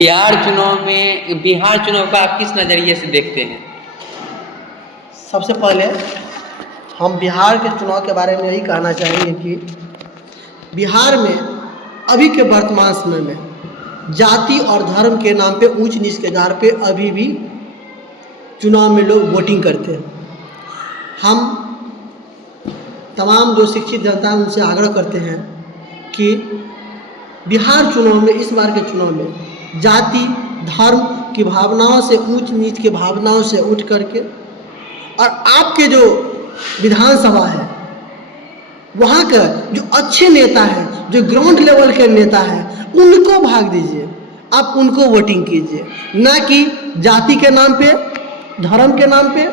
बिहार चुनाव को आप किस नज़रिए से देखते हैं? सबसे पहले हम बिहार के चुनाव के बारे में यही कहना चाहेंगे कि बिहार में अभी के वर्तमान समय में जाति और धर्म के नाम पे ऊंच नीच के आधार पे अभी भी चुनाव में लोग वोटिंग करते हैं। हम तमाम जो शिक्षित जनता है उनसे आग्रह करते हैं कि बिहार चुनाव में, इस बार के चुनाव में जाति धर्म की भावनाओं से, ऊंच नीच की भावनाओं से उठ करके और आपके जो विधानसभा है वहाँ का जो अच्छे नेता हैं, जो ग्राउंड लेवल के नेता हैं, उनको भाग दीजिए, आप उनको वोटिंग कीजिए, ना कि जाति के नाम पे, धर्म के नाम पे,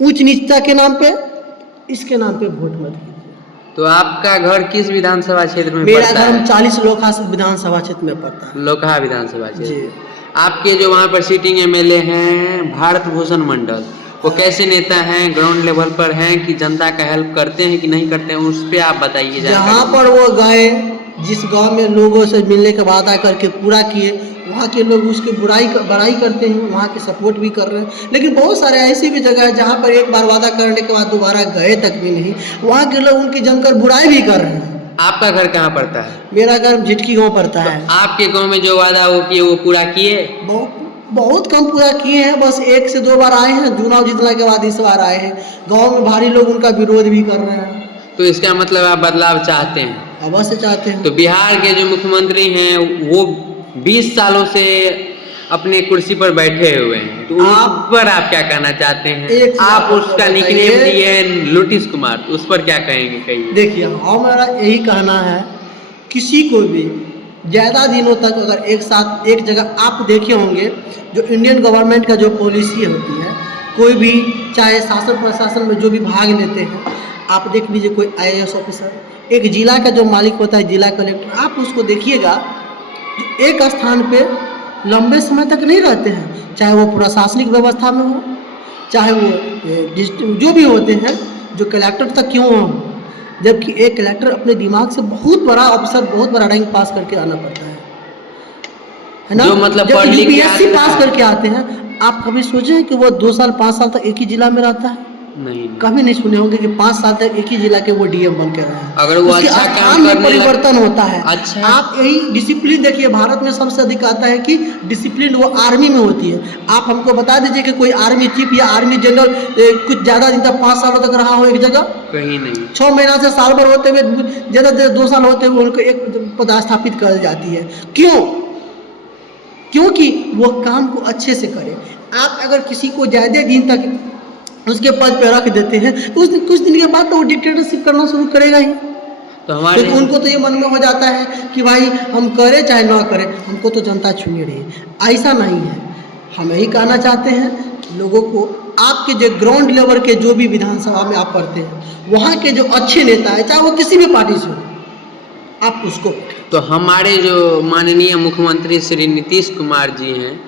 ऊंच नीचता के नाम पे, इसके नाम पे वोट मत कीजिए। तो आपका घर किस विधानसभा क्षेत्र में मेरा पड़ता है? घर 40 लोकहा विधानसभा क्षेत्र में पड़ता है। लोकहा विधानसभा जी। क्षेत्र। आपके जो वहाँ पर सिटिंग एमएलए हैं भारत भूषण मंडल, वो कैसे नेता हैं? ग्राउंड लेवल पर हैं कि जनता का हेल्प करते हैं कि नहीं करते हैं, उस पर आप बताइए। जहाँ पर वो गए, जिस गांव में लोगों से मिलने का वादा करके पूरा किए, वहाँ के लोग उसकी बड़ाई करते हैं, वहाँ के सपोर्ट भी कर रहे हैं। लेकिन बहुत सारे ऐसी भी जगह है जहाँ पर एक बार वादा करने के बाद दोबारा गए तक भी नहीं, वहाँ के लोग उनकी जमकर बुराई भी कर रहे हैं। आपका घर कहाँ पड़ता है? मेरा घर झिटकी गाँव पड़ता है। आपके गाँव में जो वादा वो किए वो पूरा किए? बहुत कम पूरा किए हैं, बस 1 से 2 बार आए हैं, चुनाव जीतने के बाद इस बार आए हैं। गांव में भारी लोग उनका विरोध भी कर रहे हैं। तो इसका मतलब आप बदलाव चाहते हैं? अवश्य चाहते हैं। तो बिहार के जो मुख्यमंत्री हैं वो 20 सालों से अपने कुर्सी पर बैठे हुए हैं, तो आप पर आप क्या कहना चाहते हैं? आप उसका निकनेम दिए लुटिस कुमार, तो उस पर क्या कहेंगे? कहिए। देखिए, हमारा यही कहना है, किसी को भी ज़्यादा दिनों तक अगर एक साथ एक जगह, आप देखे होंगे जो इंडियन गवर्नमेंट का जो पॉलिसी होती है, कोई भी चाहे शासन प्रशासन में जो भी भाग लेते हैं, आप देख लीजिए कोई IAS ऑफिसर, एक जिला का जो मालिक होता है, जिला कलेक्टर, आप उसको देखिएगा एक स्थान पे लंबे समय तक नहीं रहते हैं, चाहे वो प्रशासनिक व्यवस्था में हो, चाहे वो जो भी होते हैं, जो कलेक्टर तक क्यों हो, जबकि एक कलेक्टर अपने दिमाग से बहुत बड़ा अफसर, बहुत बड़ा रैंक पास करके आना पड़ता है ना? जो मतलब जब UPSC पास करके आते हैं, आप कभी सोचे कि वो 2 साल 5 साल तक एक ही जिला में रहता है? नहीं। कभी नहीं सुने होंगे कि 5 साल तक एक ही जिला के वो DM बन के रहे हैं। अगर वो अच्छा काम में परिवर्तन होता है। अच्छा। आप यही डिसिप्लिन देखिए, भारत में सबसे अधिक आता है कि डिसिप्लिन वो आर्मी में होती है। आप हमको बता दीजिए कि कोई आर्मी चीफ या आर्मी जनरल कुछ ज़्यादा दिन तक 5 सालों तक रहा हो एक जगह? कहीं नहीं। 6 महीना से साल भर होते हुए, ज़्यादा देर 2 साल होते हुए उनको एक पदस्थापित कर जाती है। क्यों? क्योंकि वो काम को अच्छे से करे। आप अगर किसी को ज़्यादा दिन तक उसके पद पे रख देते हैं, तो कुछ दिन के बाद तो वो डिक्टेटरशिप करना शुरू करेगा ही। तो हमारे उनको तो ये मन में हो जाता है कि भाई हम करें चाहे ना करें, हमको तो जनता चुनी रही। ऐसा नहीं है। हम यही कहना चाहते हैं कि लोगों को, आपके जो ग्राउंड लेवल के जो भी विधानसभा में आप पढ़ते हैं, वहाँ के जो अच्छे नेता है, चाहे वो किसी भी पार्टी से हो, आप उसको। तो हमारे जो माननीय मुख्यमंत्री श्री नीतीश कुमार जी हैं,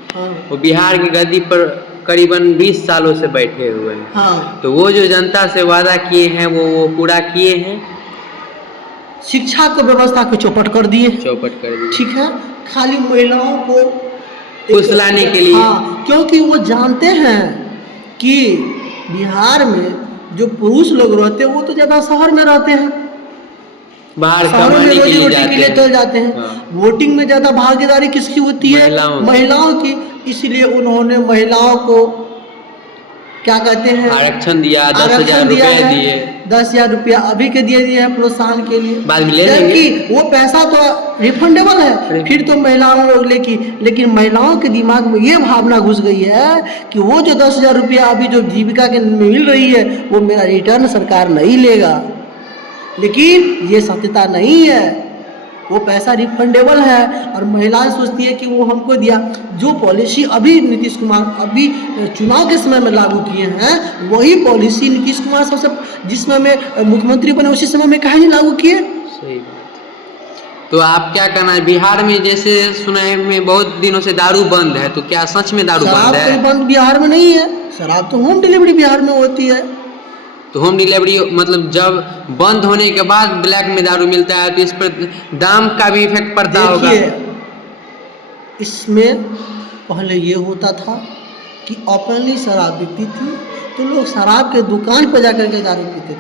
वो बिहार की गद्दी पर करीबन 20 सालों से बैठे हुए हैं। हाँ। तो वो जो जनता से वादा किए हैं वो पूरा किए हैं। शिक्षा की व्यवस्था को चौपट कर दिए। ठीक है, खाली महिलाओं को फुसलाने के लिए। हाँ, क्योंकि वो जानते हैं कि बिहार में जो पुरुष लोग रहते हैं वो तो ज़्यादा शहर में रहते हैं, बाहर शहरों में रोजी रोटी के लिए चल जाते हैं। हाँ। वोटिंग में ज़्यादा भागीदारी किसकी होती है? महिलाओं की। इसलिए उन्होंने महिलाओं को क्या कहते हैं, आरक्षण दिया, 10,000 रुपये दिए। 10,000 रुपया अभी के दिए हैं प्रोत्साहन के लिए, बाद में ले लेंगे। वो पैसा तो रिफंडेबल है, फिर तो महिलाओं लोग लेकिन महिलाओं के दिमाग में ये भावना घुस गई है कि वो जो 10,000 रुपया अभी जो जीविका के मिल रही है, वो मेरा रिटर्न सरकार नहीं लेगा। लेकिन ये सत्यता नहीं है, वो पैसा रिफंडेबल है और महिलाएं सोचती है कि वो हमको दिया। जो पॉलिसी अभी नीतीश कुमार अभी चुनाव के समय में लागू किए हैं, वही पॉलिसी नीतीश कुमार सबसे जिस समय में मुख्यमंत्री बने उसी समय में कहीं नहीं लागू किए। सही बात। तो आप क्या कहना है, बिहार में जैसे सुनाए में बहुत दिनों से दारू बंद है, तो क्या सच में दारू बंद है? शराब बंद बिहार में नहीं है, शराब तो होम डिलीवरी बिहार में होती है। तो होम डिलीवरी मतलब जब बंद होने के बाद ब्लैक में दारू मिलता है, तो इस पर दाम का भी इफेक्ट पड़ता होगा। इसमें पहले ये होता था कि ओपनली शराब बिकती थी, तो लोग शराब के दुकान पर जाकर के दारू पीते थे।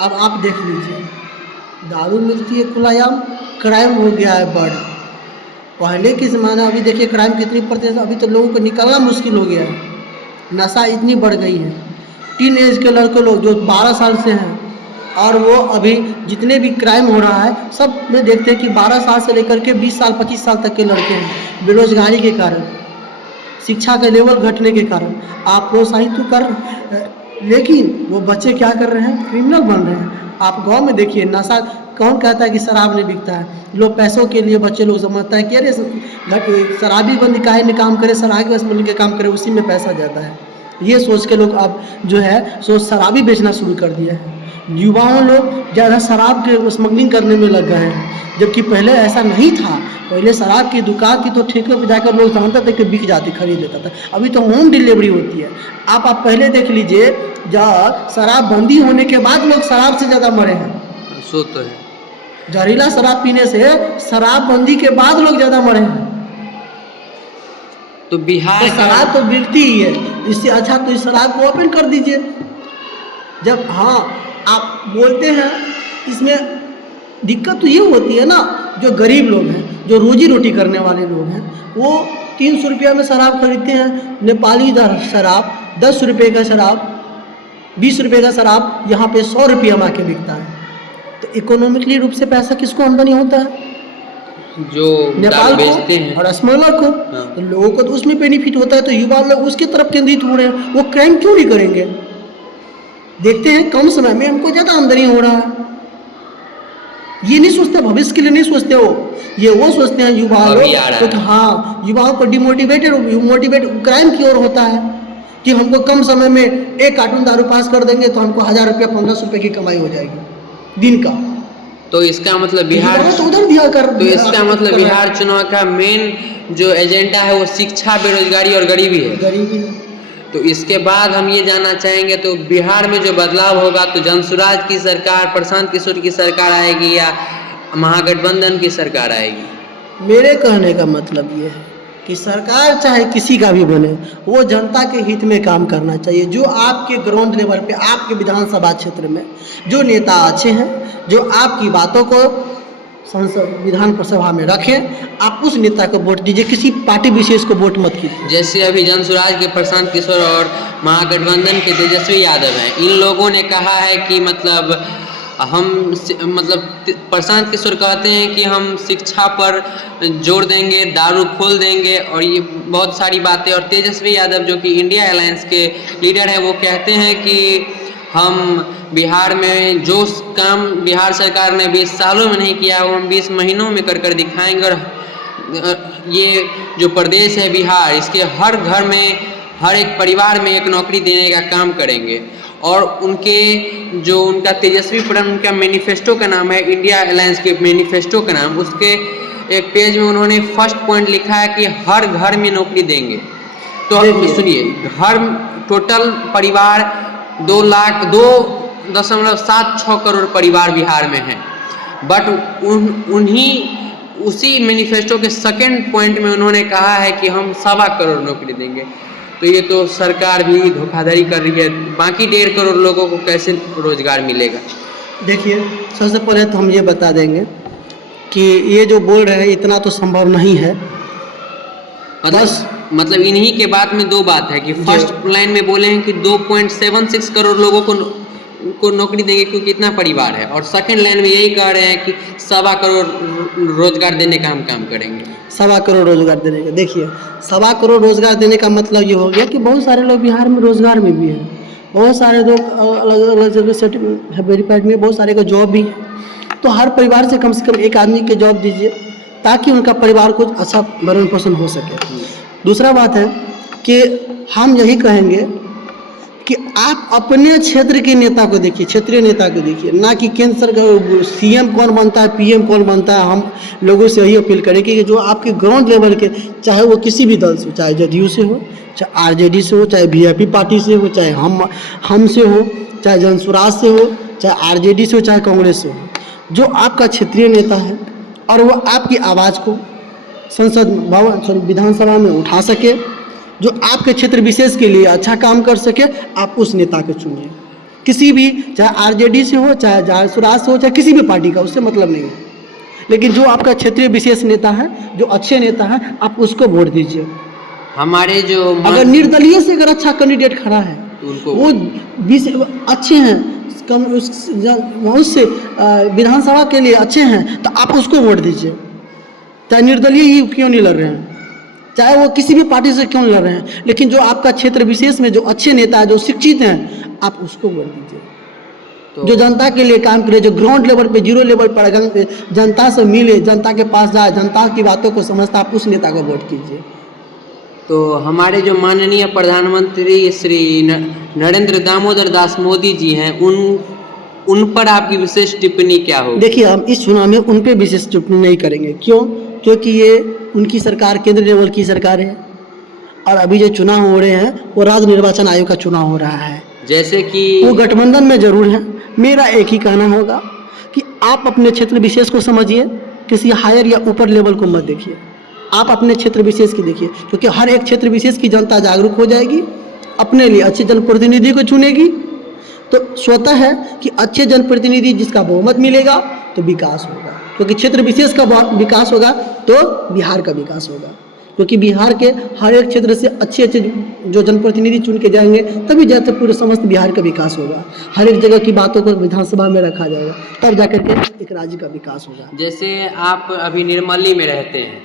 अब आप देख लीजिए, दारू मिलती है खुलायाम, क्राइम हो गया है बढ़। पहले के ज़माना, अभी देखिए क्राइम कितनी प्रतिशत, अभी तो लोगों को निकलना मुश्किल हो गया है, नशा इतनी बढ़ गई है। टीन एज के लड़के लोग जो 12 साल से हैं, और वो अभी जितने भी क्राइम हो रहा है सब में देखते हैं कि 12 साल से लेकर के 20 साल 25 साल तक के लड़के हैं। बेरोजगारी के कारण, शिक्षा का लेवल घटने के कारण आप प्रोत्साहित तो कर, लेकिन वो बच्चे क्या कर रहे हैं, क्रिमिनल बन रहे हैं। आप गांव में देखिए, नशा कौन कहता है कि शराब नहीं बिकता है, लोग पैसों के लिए, बच्चे लोग समझता है कि अरे शराबी बंद काहे में काम करे, शराब के बस मिल के काम करे, उसी में पैसा जाता है। ये सोच के लोग अब जो है सो शराबी बेचना शुरू कर दिया है। युवाओं लोग ज़्यादा शराब के स्मगलिंग करने में लग गए हैं, जबकि पहले ऐसा नहीं था। पहले शराब की दुकान की तो ठेके पर जाकर लोग जानते थे कि बिक जाती, खरीद लेता था। अभी तो होम डिलीवरी होती है। आप पहले देख लीजिए, जब शराब बंदी होने के बाद लोग शराब से ज़्यादा मरे हैं। सो तो है, जहरीला शराब पीने से शराब बंदी के बाद लोग ज़्यादा मरे हैं। तो बिहार तो शराब तो बिकती ही है, इससे अच्छा तो इस शराब को ओपन कर दीजिए। जब हाँ आप बोलते हैं, इसमें दिक्कत तो ये होती है ना, जो गरीब लोग हैं, जो रोजी रोटी करने वाले लोग हैं, वो 300 रुपया में शराब खरीदते हैं। नेपाली शराब 10 रुपये का शराब, 20 रुपये का शराब यहाँ पे 100 रुपया में आके बिकता है। तो इकोनॉमिकली रूप से पैसा किसको आमदनी होता है, जो नेपाल बेचते को हैं और स्मगलर को। हाँ। तो लोगों को तो उसमें बेनिफिट होता है, तो युवा लोग उसके तरफ केंद्रित हो रहे हैं। वो क्राइम क्यों नहीं करेंगे, देखते हैं कम समय में हमको ज़्यादा आमदनी हो रहा है। ये नहीं सोचते, भविष्य के लिए नहीं सोचते हो, ये वो सोचते हैं युवा लोग, तो हाँ युवाओं को मोटिवेट क्राइम की ओर होता है कि हमको कम समय में 1 कार्टून दारू पास कर देंगे तो हमको 1000 रुपया 1500 रुपये की कमाई हो जाएगी दिन का। तो इसका मतलब बिहार तो उधर दिया कर, तो इसका मतलब बिहार चुनाव का मेन जो एजेंडा है वो शिक्षा, बेरोजगारी और गरीबी है। गरीबी है। तो इसके बाद हम ये जानना चाहेंगे, तो बिहार में जो बदलाव होगा, तो जनसुराज की सरकार, प्रशांत किशोर की सरकार आएगी या महागठबंधन की सरकार आएगी? मेरे कहने का मतलब ये है कि सरकार चाहे किसी का भी बने, वो जनता के हित में काम करना चाहिए। जो आपके ग्राउंड लेवल पे, आपके विधानसभा क्षेत्र में जो नेता अच्छे हैं, जो आपकी बातों को संसद विधान सभा में रखें, आप उस नेता को वोट दीजिए, किसी पार्टी विशेष को वोट मत कीजिए। जैसे अभी जनसुराज के प्रशांत किशोर और महागठबंधन के तेजस्वी यादव हैं, इन लोगों ने कहा है कि मतलब प्रशांत किशोर कहते हैं कि हम शिक्षा पर जोर देंगे, दारू खोल देंगे और ये बहुत सारी बातें। और तेजस्वी यादव जो कि इंडिया अलायंस के लीडर हैं, वो कहते हैं कि हम बिहार में जो काम बिहार सरकार ने 20 सालों में नहीं किया, वो हम 20 महीनों में कर दिखाएंगे। और ये जो प्रदेश है बिहार, इसके हर घर में, हर एक परिवार में एक नौकरी देने का काम करेंगे। और उनका तेजस्वी प्रण, उनका मैनिफेस्टो का नाम है, इंडिया अलायंस के मैनिफेस्टो का नाम, उसके एक पेज में उन्होंने फर्स्ट पॉइंट लिखा है कि हर घर में नौकरी देंगे। तो सुनिए, हर टोटल परिवार 2.76 करोड़ परिवार बिहार में हैं, बट उसी मैनिफेस्टो के सेकंड पॉइंट में उन्होंने कहा है कि हम 1.25 करोड़ नौकरी देंगे। तो ये तो सरकार भी धोखाधड़ी कर रही है। बाकी 1.5 करोड़ लोगों को कैसे रोजगार मिलेगा? देखिए, सबसे पहले तो हम ये बता देंगे कि ये जो बोल रहे हैं इतना तो संभव नहीं है। मतलब इन्हीं के बात में 2 बात है कि फर्स्ट लाइन में बोले हैं कि 2.76 करोड़ लोगों को नौकरी देंगे क्योंकि इतना परिवार है, और सेकंड लाइन में यही कह रहे हैं कि 1.25 करोड़ रोजगार देने का हम काम करेंगे। 1.25 करोड़ रोजगार देने का, देखिए 1.25 करोड़ रोजगार देने का मतलब ये हो गया कि बहुत सारे लोग बिहार में रोजगार में भी हैं, बहुत सारे लोग अलग अलग जगह वेरीफाइड में, बहुत सारे का जॉब भी है। तो हर परिवार से कम एक आदमी के जॉब दीजिए ताकि उनका परिवार को अच्छा भरण पोषण हो सके। दूसरा बात है कि हम यही कहेंगे कि आप अपने क्षेत्र के नेता को देखिए, क्षेत्रीय नेता को देखिए, ना कि केंद्र सरकार सीएम कौन बनता है, पीएम कौन बनता है। हम लोगों से यही अपील करेंगे कि जो आपके ग्राउंड लेवल के, चाहे वो किसी भी दल से हो, चाहे जदयू से हो, चाहे आरजेडी से हो, चाहे वीआईपी पार्टी से हो, चाहे हम से हो, चाहे जनसुराज से हो, चाहे आरजेडी से हो, चाहे कांग्रेस से हो, जो आपका क्षेत्रीय नेता है और वो आपकी आवाज़ को संसद भवन सॉरी विधानसभा में उठा सके, जो आपके क्षेत्र विशेष के लिए अच्छा काम कर सके, आप उस नेता को चुनिए। किसी भी, चाहे आरजेडी से हो, चाहे जनसुराज से हो, चाहे किसी भी पार्टी का, उससे मतलब नहीं है, लेकिन जो आपका क्षेत्रीय विशेष नेता है, जो अच्छे नेता है, आप उसको वोट दीजिए। हमारे जो अगर निर्दलीय से अगर अच्छा कैंडिडेट खड़ा है उनको वो अच्छे हैं, कम उससे विधानसभा के लिए अच्छे हैं, तो आप उसको वोट दीजिए। चाहे निर्दलीय ही क्यों नहीं लड़ रहे हैं, चाहे वो किसी भी पार्टी से क्यों नहीं लड़ रहे हैं, लेकिन जो आपका क्षेत्र विशेष में जो अच्छे नेता है, जो शिक्षित हैं, आप उसको वोट दीजिए। तो जो जनता के लिए काम करे, जो ग्राउंड लेवल पे, जीरो लेवल पर जनता से मिले, जनता के पास जाए, जनता की बातों को समझता, आप उस नेता को वोट कीजिए। तो हमारे जो माननीय प्रधानमंत्री श्री नरेंद्र दामोदर दास मोदी जी हैं, उन पर आपकी विशेष टिप्पणी क्या होगी? देखिए, हम इस चुनाव में उन पे विशेष टिप्पणी नहीं करेंगे। क्यों? क्योंकि ये उनकी सरकार केंद्र लेवल की सरकार है, और अभी जो चुनाव हो रहे हैं वो राज्य निर्वाचन आयोग का चुनाव हो रहा है। जैसे कि वो गठबंधन में जरूर है। मेरा एक ही कहना होगा कि आप अपने क्षेत्र विशेष को समझिए, किसी हायर या ऊपर लेवल को मत देखिए, आप अपने क्षेत्र विशेष की देखिए, क्योंकि हर एक क्षेत्र विशेष की जनता जागरूक हो जाएगी, अपने लिए अच्छे जनप्रतिनिधि को चुनेगी, तो स्वतः है कि अच्छे जनप्रतिनिधि जिसका बहुमत मिलेगा तो विकास होगा, क्योंकि क्षेत्र विशेष का विकास होगा तो बिहार का विकास होगा, क्योंकि बिहार के हर एक क्षेत्र से अच्छे अच्छे जो जनप्रतिनिधि चुन के जाएंगे, तभी जाकर पूरे समस्त बिहार का विकास होगा। हर एक जगह की बातों को विधानसभा में रखा जाएगा, तब जाकर के एक राज्य का विकास होगा। जैसे आप अभी निर्मली में रहते हैं,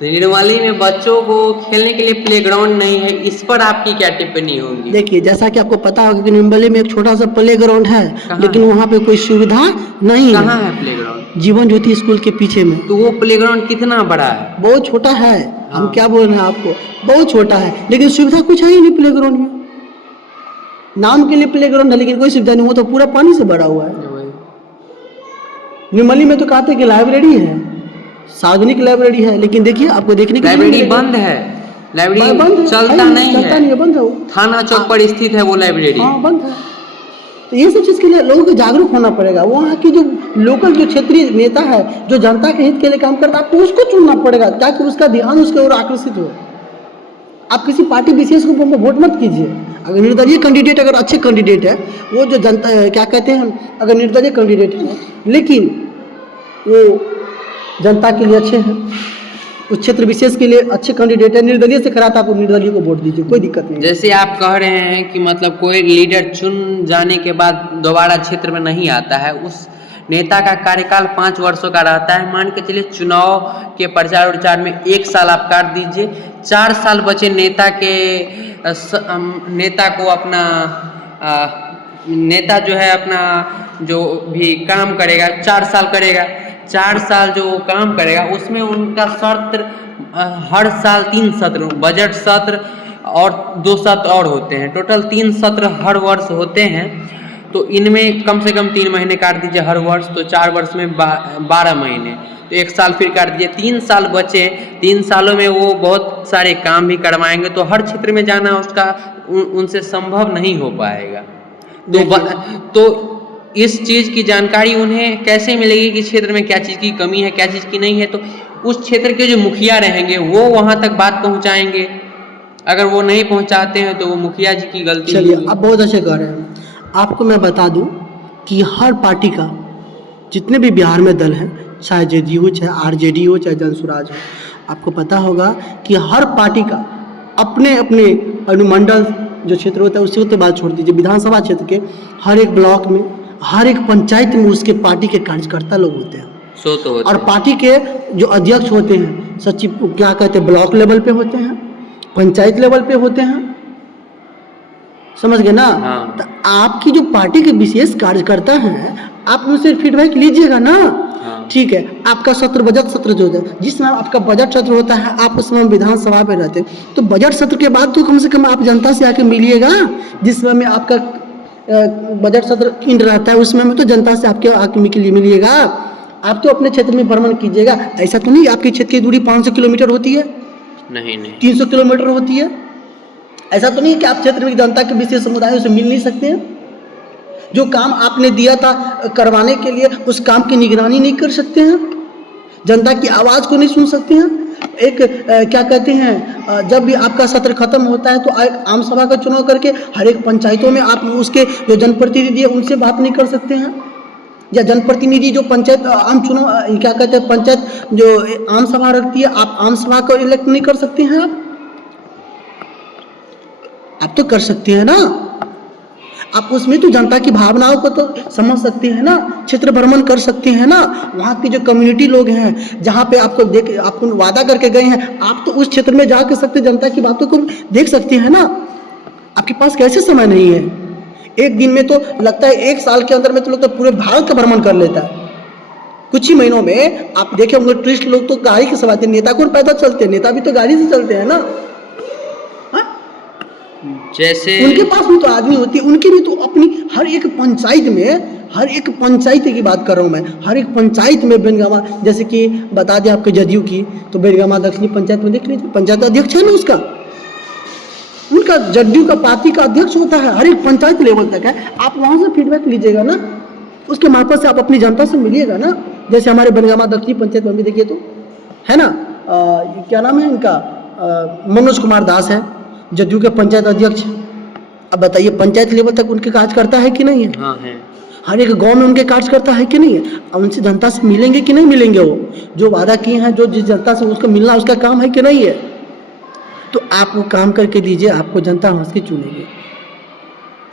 तो निर्मली में बच्चों को खेलने के लिए प्लेग्राउंड नहीं है, इस पर आपकी क्या टिप्पणी होगी? देखिए, जैसा कि आपको पता होगा कि निर्मली में एक छोटा सा प्ले ग्राउंड है, लेकिन वहाँ पे कोई सुविधा नहीं है। कहाँ है प्लेग्राउंड? जीवन ज्योति स्कूल के पीछे में। तो वो प्लेग्राउंड कितना बड़ा है? बहुत छोटा है। हम हाँ। क्या बोल रहे हैं आपको, बहुत छोटा है, लेकिन सुविधा कुछ है ही नहीं प्ले ग्राउंड में। नाम के लिए प्ले ग्राउंड है, लेकिन कोई सुविधा नहीं, वो तो पूरा पानी से भरा हुआ है। निर्मली में तो कहते हैं कि लाइब्रेरी है, सार्वजनिक लाइब्रेरी है, लेकिन देखिए आपको देखने की लाइब्रेरी बंद है, लाइब्रेरी बंद है, चलता नहीं है, बंद है वो। थाना चौक पर स्थित है वो लाइब्रेरी। हाँ, बंद है। तो ये सब चीज़ के लिए लोगों को जागरूक होना पड़ेगा। वहाँ की जो लोकल जो क्षेत्रीय नेता है, जो जनता के हित के लिए काम करता है, आपको उसको चुनना पड़ेगा, ताकि उसका ध्यान उसके ओर आकर्षित हो। आप किसी पार्टी विशेष को वोट मत कीजिए। अगर निर्दलीय कैंडिडेट अगर अच्छे कैंडिडेट है, वो जो जनता क्या कहते हैं, अगर निर्दलीय कैंडिडेट है लेकिन वो जनता के लिए अच्छे हैं, उस क्षेत्र विशेष के लिए अच्छे कैंडिडेट है, निर्दलीय से खड़ा था, आप निर्दलीय को वोट दीजिए, कोई दिक्कत नहीं। जैसे आप कह रहे हैं कि मतलब कोई लीडर चुन जाने के बाद दोबारा क्षेत्र में नहीं आता है, उस नेता का कार्यकाल 5 वर्षों का रहता है। मान के चलिए चुनाव के प्रचार उचार में 1 साल आप काट दीजिए, 4 साल बचे नेता को अपना नेता जो है अपना जो भी काम करेगा 4 साल करेगा, 4 साल जो काम करेगा उसमें उनका सत्र हर साल 3 सत्र, बजट सत्र और 2 सत्र और होते हैं, टोटल 3 सत्र हर वर्ष होते हैं। तो इनमें कम से कम 3 महीने काट दीजिए हर वर्ष, तो 4 वर्ष में 12 महीने, तो 1 साल फिर काट दीजिए, 3 साल बचे। 3 सालों में वो बहुत सारे काम भी करवाएंगे, तो हर क्षेत्र में जाना उसका उनसे संभव नहीं हो पाएगा। तो इस चीज़ की जानकारी उन्हें कैसे मिलेगी कि क्षेत्र में क्या चीज़ की कमी है, क्या चीज़ की नहीं है? तो उस क्षेत्र के जो मुखिया रहेंगे वो वहाँ तक बात पहुँचाएंगे। अगर वो नहीं पहुँचाते हैं तो वो मुखिया जी की गलती। चलिए, आप बहुत अच्छे कह रहे हैं। आपको मैं बता दूं कि हर पार्टी का जितने भी बिहार में दल हैं, चाहे जेडीयू हो, चाहे आरजेडी हो, चाहे जनसुराज हो, आपको पता होगा कि हर पार्टी का अपने अपने अनुमंडल जो क्षेत्र होता है, उससे तो बात छोड़ दीजिए, विधानसभा क्षेत्र के हर एक ब्लॉक में, हर एक पंचायत में उसके पार्टी के कार्यकर्ता लोग होते हैं। सो तो होते और हैं। पार्टी के जो अध्यक्ष होते हैं, सचिव क्या कहते हैं, ब्लॉक लेवल पे होते हैं, पंचायत लेवल पे होते हैं, समझ गए ना? हाँ। तो आपकी जो पार्टी के विशेष कार्यकर्ता हैं, आप उनसे फीडबैक लीजिएगा ना। हाँ। ठीक है, आपका सत्र बजट सत्र जो है, जिसमें आपका बजट सत्र होता है, आप उस समय विधानसभा पे रहते हैं, तो बजट सत्र के बाद तो कम से कम आप जनता से आके मिलिएगा। जिस समय में आपका बजट सत्र इन रहता है, उसमें में तो जनता से आपके आके मिलिएगा। आप तो अपने क्षेत्र में भ्रमण कीजिएगा। ऐसा तो नहीं आपके क्षेत्र की दूरी 500 किलोमीटर होती है, नहीं 300 किलोमीटर होती है। ऐसा तो नहीं है कि आप क्षेत्र में जनता के विशेष समुदायों से मिल नहीं सकते हैं। जो काम आपने दिया था करवाने के लिए, उस काम की निगरानी नहीं कर सकते हैं, जनता की आवाज़ को नहीं सुन सकते हैं। एक क्या कहते हैं, जब भी आपका सत्र खत्म होता है तो एक आम सभा का चुनाव करके हर एक पंचायतों में आप उसके जो जनप्रतिनिधि है उनसे बात नहीं कर सकते हैं? या जनप्रतिनिधि जो पंचायत आम चुनाव क्या कहते हैं, पंचायत जो आम सभा रखती है, आप आम सभा को इलेक्ट नहीं कर सकते हैं? आप तो कर सकते हैं ना। आप उसमें तो जनता की भावनाओं को तो समझ सकते हैं ना, क्षेत्र भ्रमण कर सकते हैं ना, वहाँ के जो कम्युनिटी लोग हैं जहाँ पे आपको वादा करके गए हैं, आप तो उस क्षेत्र में जा कर सकते, जनता की बातों को देख सकते हैं ना। आपके पास कैसे समय नहीं है? एक दिन में तो लगता है, एक साल के अंदर में तो लगता है पूरे भारत का भ्रमण कर लेता है। कुछ ही महीनों में आप देखे होंगे टूरिस्ट लोग तो गाड़ी के सवार, नेता कौन पैदल चलते हैं? नेता भी तो गाड़ी से चलते हैं ना। जैसे उनके पास भी तो आदमी होती है, उनकी भी तो अपनी हर एक पंचायत में, हर एक पंचायत की बात कर रहा हूँ मैं, हर एक पंचायत में बेलगामा, जैसे कि बता दें आपके जदयू की, तो बेलगामा दक्षिणी पंचायत में देख लीजिए, पंचायत अध्यक्ष है ना उसका, उनका जदयू का पार्टी का अध्यक्ष होता है, हर एक पंचायत लेवल तक है। आप वहाँ से फीडबैक लीजिएगा ना, उसके मार्फत से आप अपनी जनता से मिलिएगा ना। जैसे हमारे बेलगामा दक्षिणी पंचायत में भी देखिए तो है ना, क्या नाम है इनका, मनोज कुमार दास है, जदयू के पंचायत अध्यक्ष। अब बताइए पंचायत लेवल तक उनके कार्य करता है कि नहीं है? हाँ है। हर एक गांव में उनके कार्य करता है कि नहीं है? अब उनसे जनता से मिलेंगे कि नहीं मिलेंगे? वो जो वादा किए हैं, जो जिस जनता से उसको मिलना उसका काम है कि नहीं है? तो आप वो काम करके दीजिए, आपको जनता हंस के चुनेगी।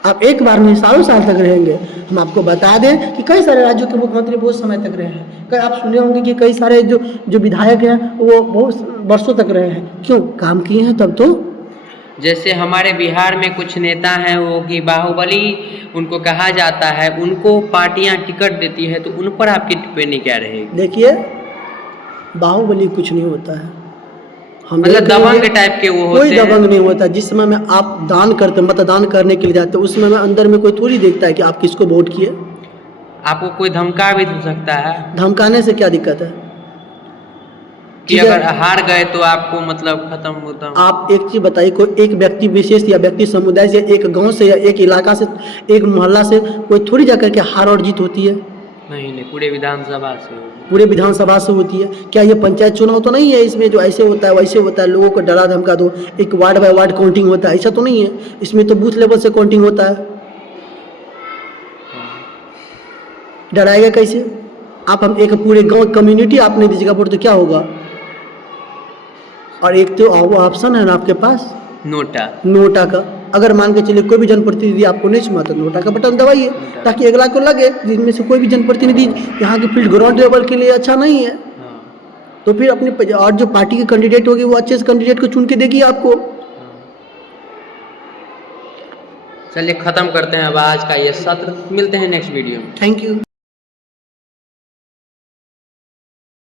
आप एक बार में सालों साल तक रहेंगे। हम आपको बता दें कि कई सारे राज्यों के मुख्यमंत्री बहुत समय तक रहे हैं। कई आप सुने होंगे कि कई सारे जो विधायक हैं वो बहुत वर्षों तक रहे हैं। क्यों? काम किए हैं तब तो। जैसे हमारे बिहार में कुछ नेता हैं वो कि बाहुबली उनको कहा जाता है, उनको पार्टियां टिकट देती है, तो उन पर आपकी टिप्पणी क्या रहेगी? देखिए, बाहुबली कुछ नहीं होता है, हम मतलब दबंग टाइप के वो होते हैं। कोई दबंग नहीं होता। जिस समय में आप दान करते, मतदान करने के लिए जाते, उस समय में अंदर में कोई थोड़ी देखता है कि आप किसको वोट किए। आपको कोई धमका भी दे सकता है। धमकाने से क्या दिक्कत है कि अगर हार गए तो आपको मतलब खत्म होता। आप एक चीज बताइए, कोई एक व्यक्ति विशेष या व्यक्ति समुदाय से, एक गांव से या एक इलाका से, एक मोहल्ला से कोई थोड़ी जाकर के हार और जीत होती है? नहीं, पूरे विधानसभा से, पूरे विधानसभा से होती है। क्या ये पंचायत चुनाव तो नहीं है इसमें जो ऐसे होता है वैसे होता है, लोगों को डरा धमका दो, एक वार्ड बाय वार्ड काउंटिंग होता है, ऐसा तो नहीं है। इसमें तो बूथ लेवल से काउंटिंग होता है। डराएगा कैसे? आप हम एक पूरे गांव कम्युनिटी आप नहीं दीजिएगा वोट तो क्या होगा? और एक तो ऑप्शन है ना आपके पास, नोटा का। अगर मान के चलिए कोई भी जनप्रतिनिधि आपको नहीं सुना तो नोटा का बटन दबाइए, ताकि अगला को लगे जिनमें से कोई भी जनप्रतिनिधि यहाँ के फील्ड ग्राउंड लेवल के लिए अच्छा नहीं है, तो फिर अपने और जो पार्टी के कैंडिडेट होगी वो अच्छे से कैंडिडेट को चुन के देगी आपको। चलिए खत्म करते हैं अब आज का ये सत्र, मिलते हैं नेक्स्ट वीडियो में। Thank you.